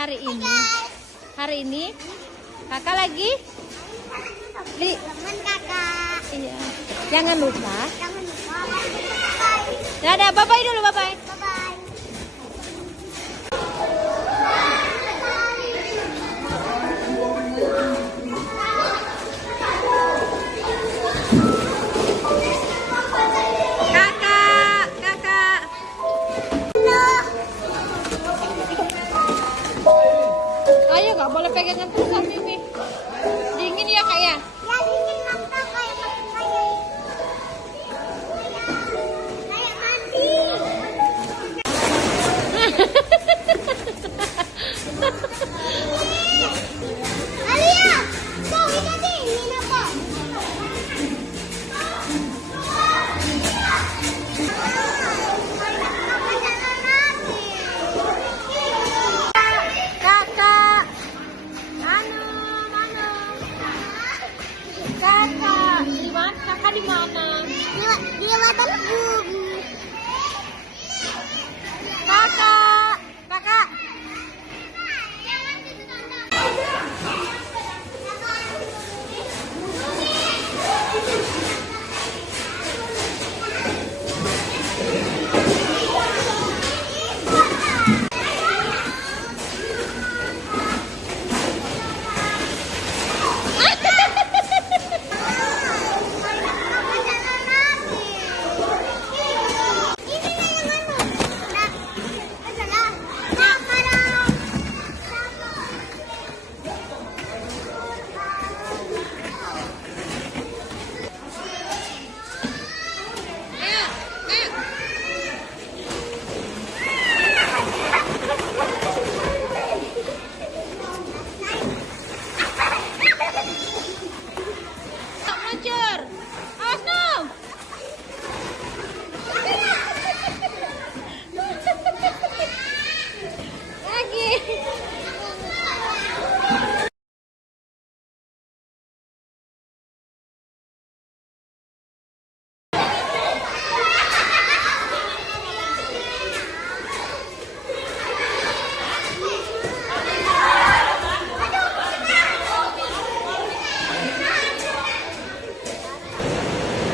hari ini kakak lagi teman kakak. iya. Jangan lupa. Jangan lupa. Dadah, bye bye dulu, bye bye. Bye. Kakak. Ayo, nggak boleh pegangan terus Mimi. Dingin ya kak ya? Ya dingin mantap kayak mandi. Alia, tuh ini dingin apa? Kakak. Kakak, di mana? Kakak di mana? Di lautan bumi. Kakak. Meluncur. Awas dong. Lagi.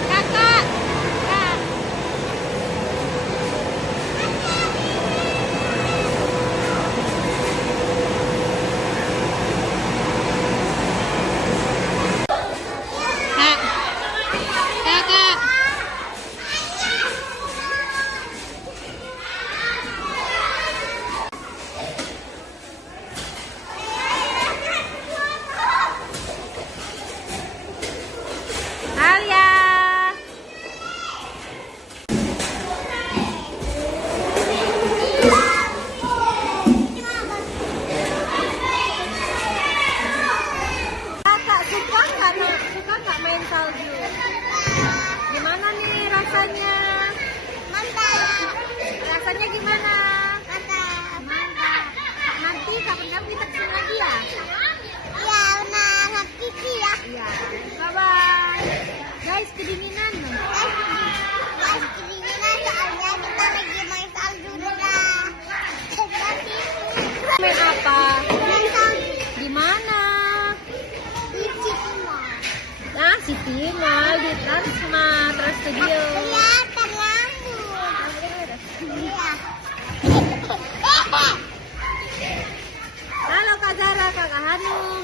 Kakak. Kakak. Alia. Kakak suka nggak main salju? Gimana nih rasanya? Mantap. Rasanya gimana? Mantap. Nanti kapan-kapan kita kesini lagi ya? Ya, nah kiki ya. Iya. Bye bye. Guys, kedinginan. Guys, kedinginan soalnya kita lagi main salju dah. Main apa? Main salju Di mana? di Citimah. Nah, Siti Mall di Trans Studio. Kelihatan rambut. Iya. Halo Kak Zara, Kak Hanum.